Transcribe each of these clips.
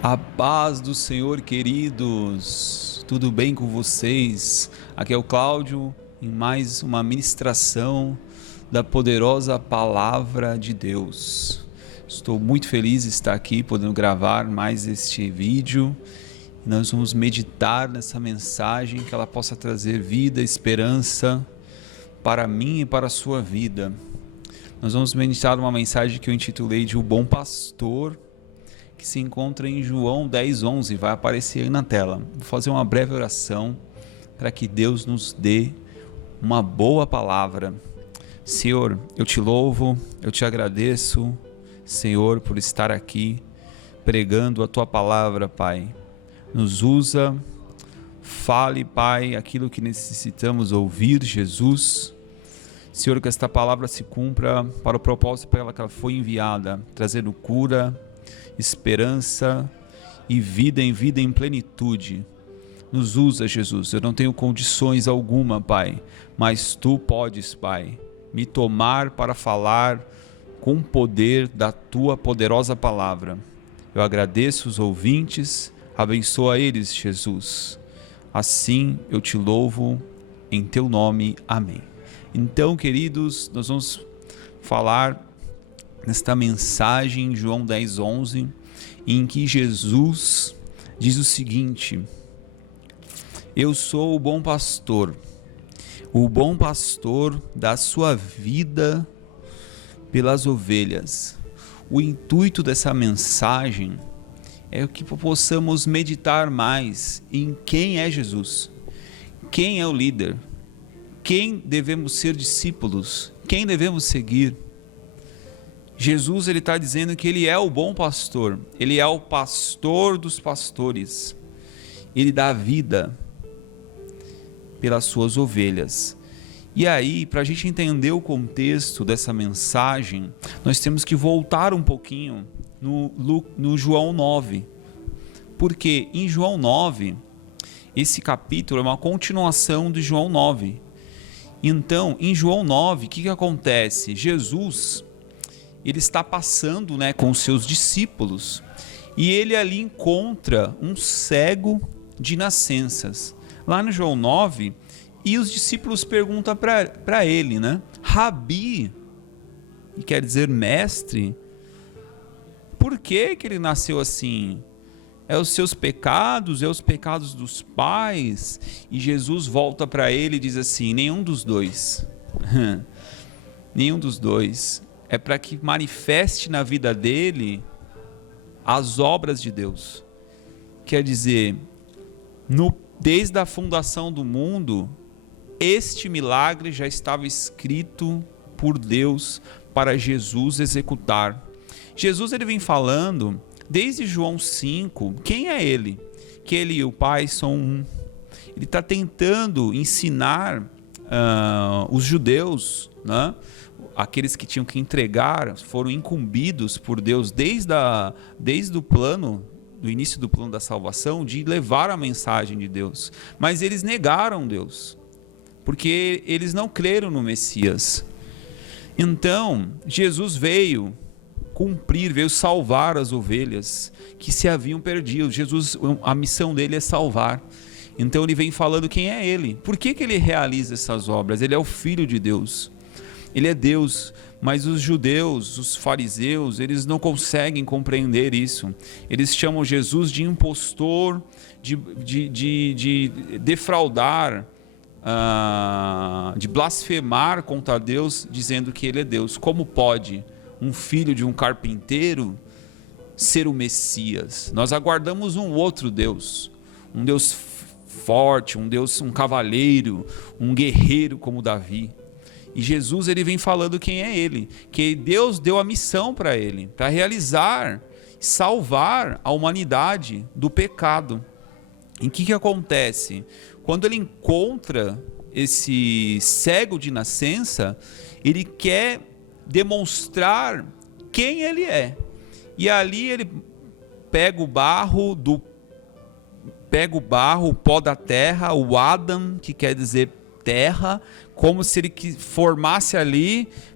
A paz do Senhor, queridos, tudo bem com vocês? Aqui é o Cláudio em mais uma ministração da poderosa Palavra de Deus. Estou muito feliz de estar aqui podendo gravar mais este vídeo. Nós vamos meditar nessa mensagem, que ela possa trazer vida, esperança para mim e para a sua vida. Nós vamos meditar numa mensagem que eu intitulei de O Bom Pastor, que se encontra em João 10:11, vai aparecer aí na tela. Vou fazer uma breve oração para que Deus nos dê uma boa palavra. Senhor, eu te louvo, eu te agradeço, Senhor, por estar aqui pregando a tua palavra, Pai. Nos usa, fale, Pai, aquilo que necessitamos ouvir, Jesus. Senhor, que esta palavra se cumpra para o propósito para que ela foi enviada, trazendo cura, esperança e vida em plenitude. Nos usa, Jesus. Eu não tenho condições alguma, Pai, mas Tu podes, Pai, me tomar para falar com o poder da Tua poderosa palavra. Eu agradeço os ouvintes, abençoa eles, Jesus. Assim eu te louvo em Teu nome. Amém. Então, queridos, nós vamos falar nesta mensagem, João 10:11, em que Jesus diz o seguinte: eu sou o bom pastor dá sua vida pelas ovelhas. O intuito dessa mensagem é que possamos meditar mais em quem é Jesus, quem é o líder, quem devemos ser discípulos, quem devemos seguir. Jesus, ele está dizendo que ele é o bom pastor, ele é o pastor dos pastores, ele dá vida pelas suas ovelhas. E aí, para a gente entender o contexto dessa mensagem, nós temos que voltar um pouquinho no João 9, porque em João 9, esse capítulo é uma continuação de João 9. Então, em João 9, o que acontece? Jesus, ele está passando, com os seus discípulos, e ele ali encontra um cego de nascenças, lá no João 9, e os discípulos perguntam para ele, Rabi, que quer dizer mestre, por que ele nasceu assim? É os seus pecados, é os pecados dos pais? E Jesus volta para ele e diz assim: nenhum dos dois. Nenhum dos dois. É para que manifeste na vida dele as obras de Deus. Quer dizer, desde a fundação do mundo, este milagre já estava escrito por Deus para Jesus executar. Jesus, ele vem falando desde João 5, quem é ele? Que ele e o Pai são um. Ele está tentando ensinar os judeus, aqueles que tinham que entregar, foram incumbidos por Deus desde o plano, do início do plano da salvação, de levar a mensagem de Deus. Mas eles negaram Deus, porque eles não creram no Messias. Então, Jesus veio salvar as ovelhas que se haviam perdido. Jesus, a missão dele é salvar. Então ele vem falando quem é ele. Por que ele realiza essas obras? Ele é o Filho de Deus. Ele é Deus, mas os judeus, os fariseus, eles não conseguem compreender isso. Eles chamam Jesus de impostor, de defraudar, de blasfemar contra Deus, dizendo que ele é Deus. Como pode um filho de um carpinteiro ser o Messias? Nós aguardamos um outro Deus, um Deus forte, um cavaleiro, um guerreiro como Davi. E Jesus, ele vem falando quem é ele, que Deus deu a missão para ele, para realizar, salvar a humanidade do pecado. E o que acontece? Quando ele encontra esse cego de nascença, ele quer demonstrar quem ele é. E ali ele pega o barro, o pó da terra, o Adam, que quer dizer terra, como se ele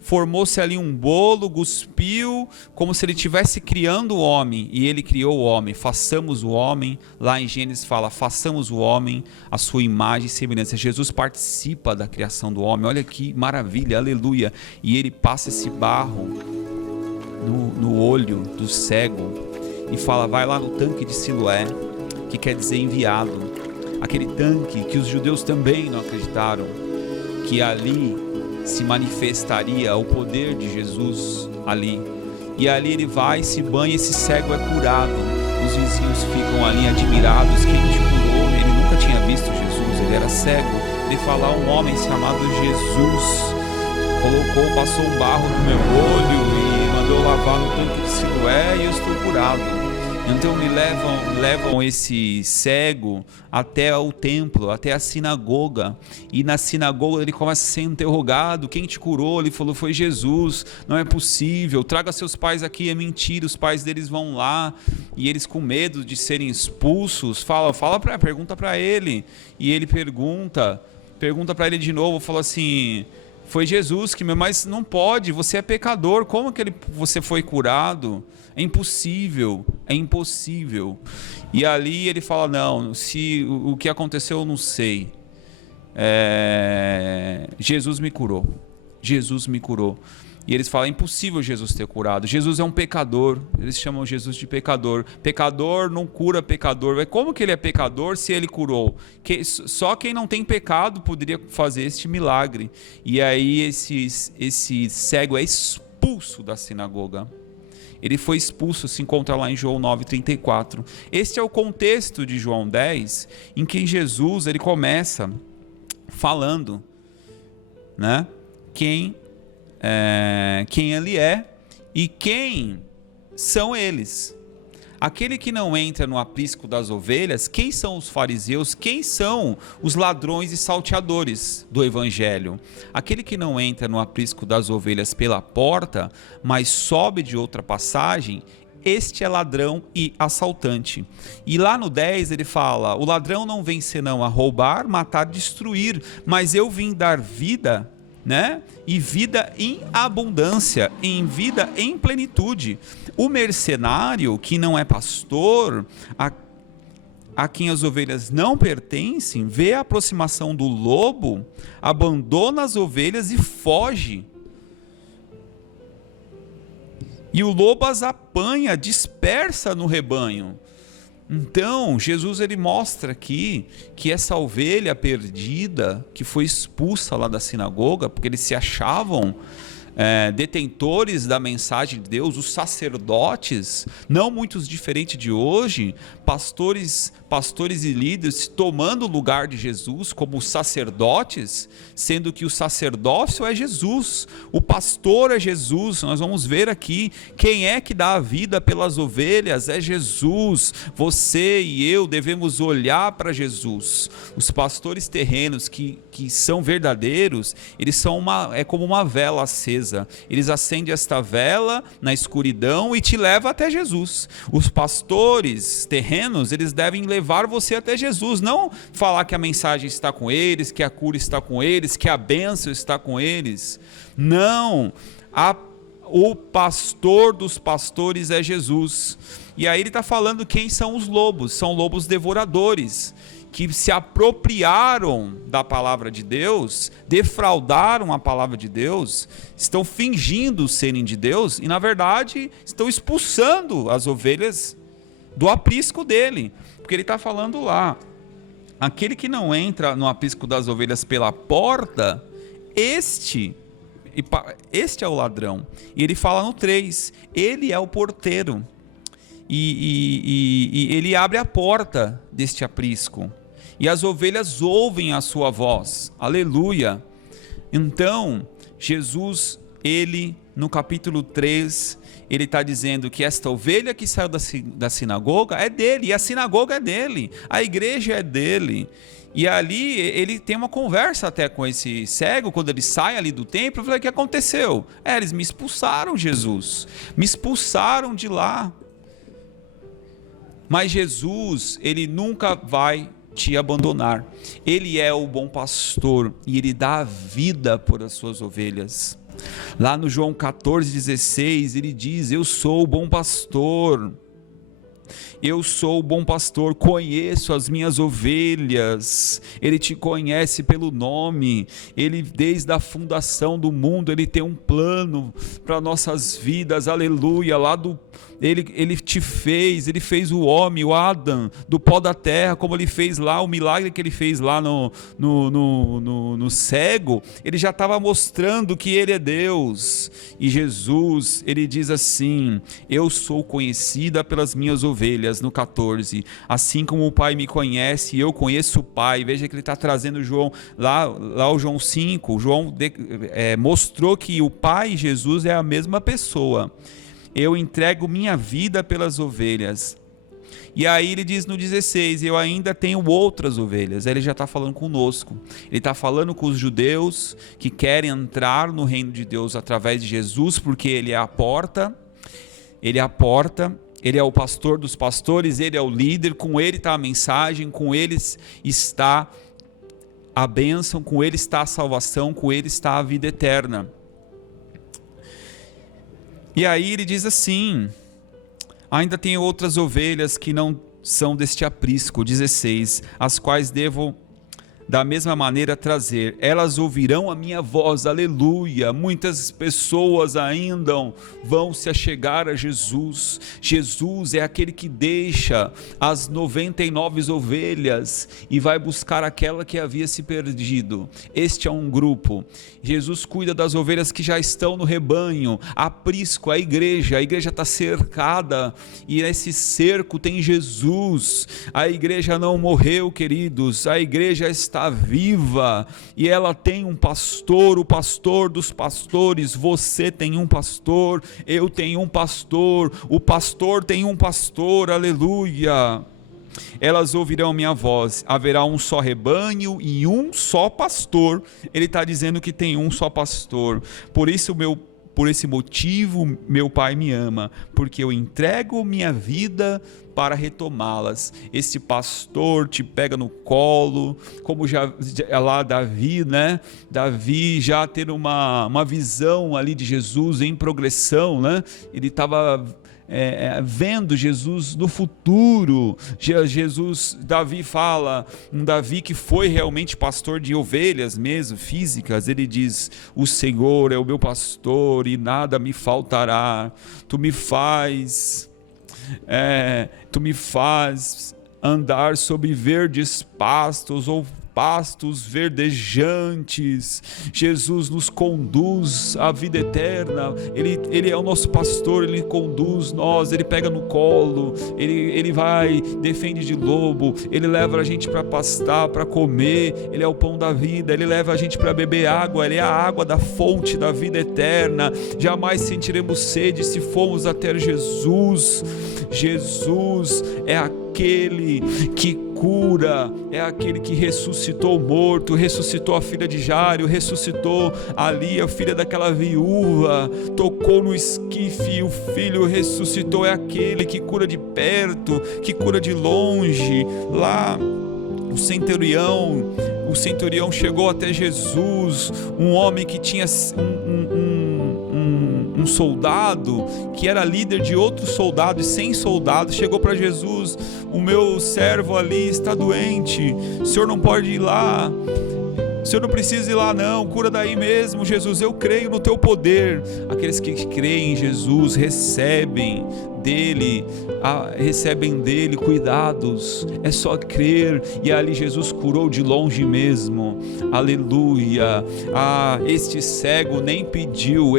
formou-se ali um bolo, cuspiu, como se ele estivesse criando o homem, e ele criou o homem. Façamos o homem, lá em Gênesis fala, façamos o homem à sua imagem e semelhança. Jesus participa da criação do homem, olha que maravilha, aleluia. E ele passa esse barro no olho do cego e fala, vai lá no tanque de Siloé, que quer dizer enviado, aquele tanque que os judeus também não acreditaram, que ali se manifestaria o poder de Jesus ali. E ali ele vai, se banha, esse cego é curado. Os vizinhos ficam ali admirados. Quem te curou? Ele nunca tinha visto Jesus, ele era cego. Ele fala, um homem chamado Jesus passou um barro no meu olho e mandou lavar no tanque de Siloé e eu estou curado. Então me levam esse cego até o templo, até a sinagoga, e na sinagoga ele começa a ser interrogado, quem te curou? Ele falou, foi Jesus, não é possível, traga seus pais aqui, é mentira. Os pais deles vão lá, e eles com medo de serem expulsos, pergunta para ele, e ele pergunta para ele de novo, fala assim, foi Jesus que mas não pode, você é pecador, como que você foi curado? É impossível. E ali ele fala, não, se o que aconteceu eu não sei. Jesus me curou. E eles falam, é impossível Jesus ter curado. Jesus é um pecador. Eles chamam Jesus de pecador. Pecador não cura pecador. Como que ele é pecador se ele curou? Só quem não tem pecado poderia fazer este milagre. E aí esse cego é expulso da sinagoga. Ele foi expulso, se encontra lá em João 9,34. Este é o contexto de João 10, em que Jesus ele começa falando, né, quem ele é e quem são eles. Aquele que não entra no aprisco das ovelhas, quem são os fariseus? Quem são os ladrões e salteadores do evangelho? Aquele que não entra no aprisco das ovelhas pela porta, mas sobe de outra passagem, este é ladrão e assaltante. E lá no 10 ele fala, o ladrão não vem senão a roubar, matar, destruir, mas eu vim dar vida, né? E vida em abundância, em vida em plenitude. O mercenário que não é pastor, a quem as ovelhas não pertencem, vê a aproximação do lobo, abandona as ovelhas e foge. E o lobo as apanha, dispersa no rebanho. Então, Jesus ele mostra aqui que essa ovelha perdida, que foi expulsa lá da sinagoga, porque eles se achavam detentores da mensagem de Deus, os sacerdotes, não muitos diferentes de hoje, pastores e líderes tomando o lugar de Jesus como sacerdotes, sendo que o sacerdócio é Jesus, o pastor é Jesus. Nós vamos ver aqui, quem é que dá a vida pelas ovelhas? É Jesus. Você e eu devemos olhar para Jesus. Os pastores terrenos que são verdadeiros, eles são como uma vela acesa. Eles acendem esta vela na escuridão e te levam até Jesus. Os pastores terrenos, eles devem levar você até Jesus, não falar que a mensagem está com eles, que a cura está com eles, que a bênção está com eles. Não, o pastor dos pastores é Jesus. E aí ele está falando quem são os lobos. São lobos devoradores, que se apropriaram da palavra de Deus, defraudaram a palavra de Deus, estão fingindo serem de Deus e na verdade estão expulsando as ovelhas do aprisco dele, porque ele está falando lá, aquele que não entra no aprisco das ovelhas pela porta, este é o ladrão. E ele fala no 3, ele é o porteiro. E ele abre a porta deste aprisco e as ovelhas ouvem a sua voz, aleluia. Então Jesus, ele no capítulo 3, ele está dizendo que esta ovelha que saiu da sinagoga é dele, e a sinagoga é dele, a igreja é dele. E ali ele tem uma conversa até com esse cego, quando ele sai ali do templo. Eu falei, o que aconteceu? Eles me expulsaram, Jesus, me expulsaram de lá. Mas Jesus, ele nunca vai te abandonar. Ele é o bom pastor e ele dá a vida por as suas ovelhas. Lá no João 14,16 ele diz: eu sou o bom pastor. Eu sou o bom pastor, conheço as minhas ovelhas. Ele te conhece pelo nome. Ele, desde a fundação do mundo, ele tem um plano para nossas vidas, aleluia. Ele te fez, ele fez o homem, o Adão, do pó da terra, como ele fez lá, o milagre que ele fez lá no cego. Ele já estava mostrando que ele é Deus. E Jesus, ele diz assim: eu sou conhecida pelas minhas ovelhas, no 14, assim como o Pai me conhece, eu conheço o Pai. Veja que ele está trazendo João, lá o João 5, João mostrou que o Pai e Jesus é a mesma pessoa. Eu entrego minha vida pelas ovelhas. E aí ele diz no 16: eu ainda tenho outras ovelhas. Ele já está falando conosco. Ele está falando com os judeus que querem entrar no reino de Deus através de Jesus, porque ele é a porta. Ele é a porta. Ele é o pastor dos pastores. Ele é o líder. Com ele está a mensagem. Com eles está a bênção. Com ele está a salvação. Com ele está a vida eterna. E aí ele diz assim: ainda tem outras ovelhas que não são deste aprisco, 16, as quais devo da mesma maneira trazer. Elas ouvirão a minha voz, aleluia. Muitas pessoas ainda vão se achegar a Jesus. Jesus é aquele que deixa as 99 ovelhas e vai buscar aquela que havia se perdido. Este é um grupo. Jesus cuida das ovelhas que já estão no rebanho. Aprisco, a igreja está cercada e nesse cerco tem Jesus. A igreja não morreu, queridos. A igreja está viva e ela tem um pastor, o pastor dos pastores. Você tem um pastor, eu tenho um pastor, o pastor tem um pastor, aleluia. Elas ouvirão minha voz, haverá um só rebanho e um só pastor. Ele está dizendo que tem um só pastor. Por esse motivo meu Pai me ama, porque eu entrego minha vida para retomá-las. Esse pastor te pega no colo, como já lá Davi, né? Davi já ter uma visão ali de Jesus em progressão, né? Ele estava vendo Jesus no futuro. Davi fala, um Davi que foi realmente pastor de ovelhas mesmo, físicas. Ele diz: o Senhor é o meu pastor e nada me faltará. Tu me faz andar sobre verdes pastos ou pastos verdejantes. Jesus nos conduz à vida eterna. Ele é o nosso pastor, ele conduz nós, ele pega no colo, ele vai, defende de lobo, ele leva a gente para pastar, para comer. Ele é o pão da vida, ele leva a gente para beber água, ele é a água da fonte da vida eterna. Jamais sentiremos sede se formos até Jesus. Jesus é aquele que cura, é aquele que ressuscitou o morto, ressuscitou a filha de Jairo, ressuscitou ali a filha daquela viúva, tocou no esquife e o filho ressuscitou. É aquele que cura de perto, que cura de longe. Lá o centurião chegou até Jesus, um homem que tinha um soldado que era líder de outros soldados, 100 soldados, chegou para Jesus: o meu servo ali está doente, o senhor não pode ir lá, o senhor não precisa ir lá não, cura daí mesmo. Jesus: eu creio no teu poder. Aqueles que creem em Jesus recebem dele cuidados. É só crer. E ali Jesus curou de longe mesmo, aleluia. Este cego nem pediu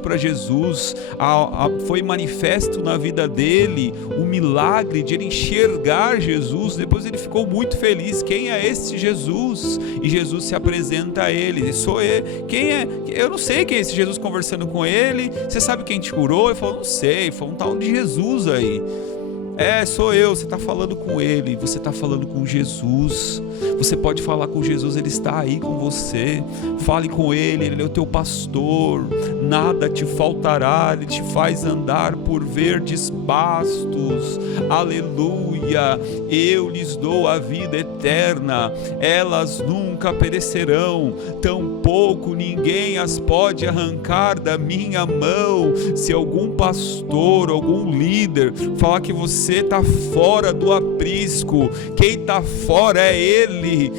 para Jesus. Foi manifesto na vida dele o milagre de ele enxergar Jesus. Depois ele ficou muito feliz. Quem é este Jesus? E Jesus se apresenta a ele: sou eu. Quem é? Eu não sei quem é esse Jesus. Conversando com ele: você sabe quem te curou? Ele falou: não sei, foi um tal de Jesus aí. Sou eu. Você está falando com ele, você está falando com Jesus. Você pode falar com Jesus, ele está aí com você. Fale com ele, ele é o teu pastor, nada te faltará, ele te faz andar por verdes pastos. Aleluia. Eu lhes dou a vida eterna, elas nunca perecerão, tampouco ninguém as pode arrancar da minha mão. Se algum pastor, algum líder falar que você está fora do aprisco, quem está fora é ele.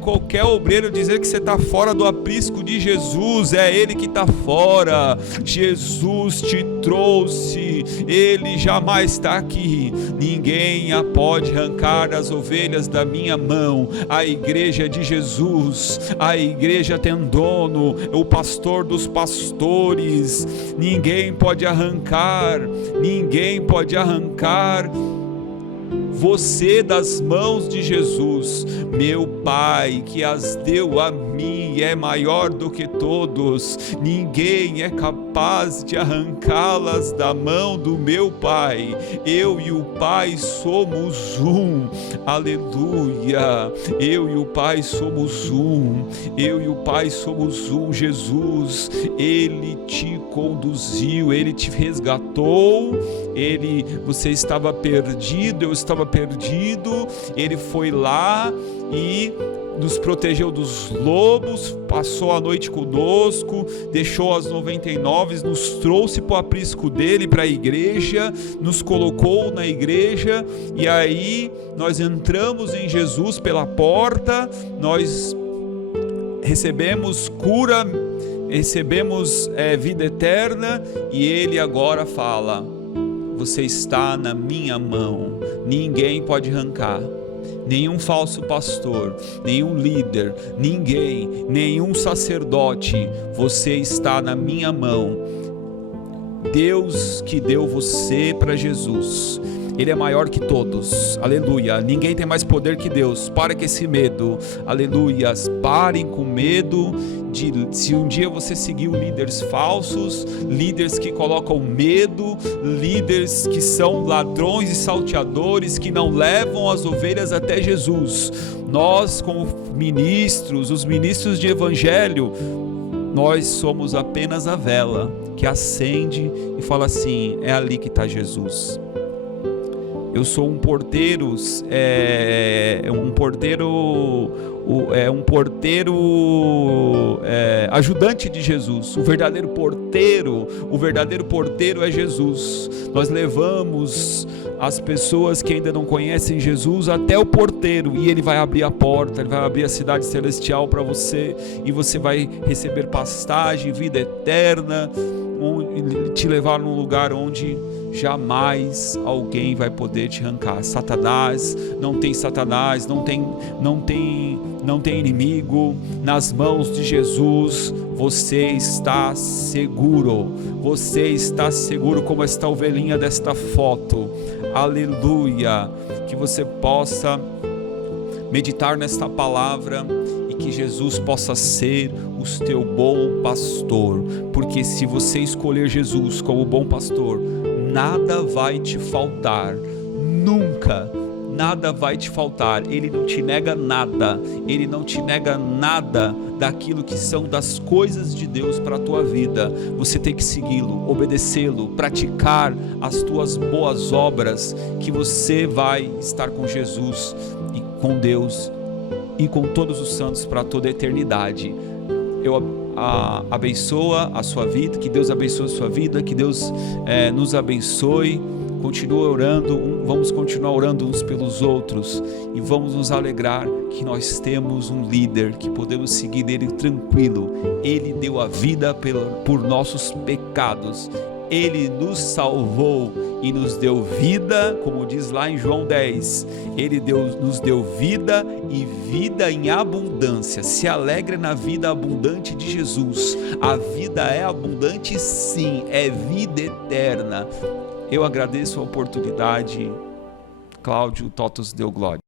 Qualquer obreiro dizer que você está fora do aprisco de Jesus, é ele que está fora. Jesus te trouxe, ele jamais está aqui. Ninguém a pode arrancar as ovelhas da minha mão. A igreja de Jesus, a igreja tem dono, o pastor dos pastores. Ninguém pode arrancar você das mãos de Jesus. Meu Pai que as deu a mim é maior do que todos, ninguém é capaz de arrancá-las da mão do meu Pai. Eu e o Pai somos um. Aleluia. Eu e o Pai somos um. Eu e o Pai somos um. Jesus, ele te conduziu, ele te resgatou. Você estava perdido, eu estava perdido. Ele foi lá e nos protegeu dos lobos, passou a noite conosco, deixou as 99, nos trouxe para o aprisco dele, para a igreja, nos colocou na igreja, e aí nós entramos em Jesus pela porta, nós recebemos cura, recebemos vida eterna, e ele agora fala: você está na minha mão, ninguém pode arrancar. Nenhum falso pastor, nenhum líder, nenhum sacerdote, você está na minha mão. Deus que deu você para Jesus, ele é maior que todos, aleluia. Ninguém tem mais poder que Deus. Para com esse medo, aleluia. Parem com medo se um dia você seguiu líderes falsos, líderes que colocam medo, líderes que são ladrões e salteadores, que não levam as ovelhas até Jesus. Nós, como ministros, os ministros de evangelho, nós somos apenas a vela que acende e fala assim: é ali que está Jesus. Eu sou um porteiro, ajudante de Jesus. O verdadeiro porteiro é Jesus. Nós levamos as pessoas que ainda não conhecem Jesus até o porteiro, e ele vai abrir a porta, ele vai abrir a cidade celestial para você, e você vai receber pastagem, vida eterna, te levar num lugar onde jamais alguém vai poder te arrancar. Satanás, não tem inimigo. Nas mãos de Jesus você está seguro. Você está seguro como esta ovelhinha desta foto. Aleluia. Que você possa meditar nesta palavra e que Jesus possa ser o teu bom pastor, porque se você escolher Jesus como bom pastor, nada vai te faltar, nunca, nada vai te faltar. Ele não te nega nada, ele não te nega nada daquilo que são das coisas de Deus para a tua vida. Você tem que segui-lo, obedecê-lo, praticar as tuas boas obras, que você vai estar com Jesus e com Deus e com todos os santos para toda a eternidade. Eu abençoa a sua vida, que Deus abençoe a sua vida, que Deus nos abençoe. Continua orando, vamos continuar orando uns pelos outros, e vamos nos alegrar que nós temos um líder que podemos seguir nele tranquilo. Ele deu a vida por nossos pecados, ele nos salvou e nos deu vida, como diz lá em João 10, ele nos deu vida e vida em abundância. Se alegre na vida abundante de Jesus. A vida é abundante, sim, é vida eterna. Eu agradeço a oportunidade. Cláudio Totos deu glória.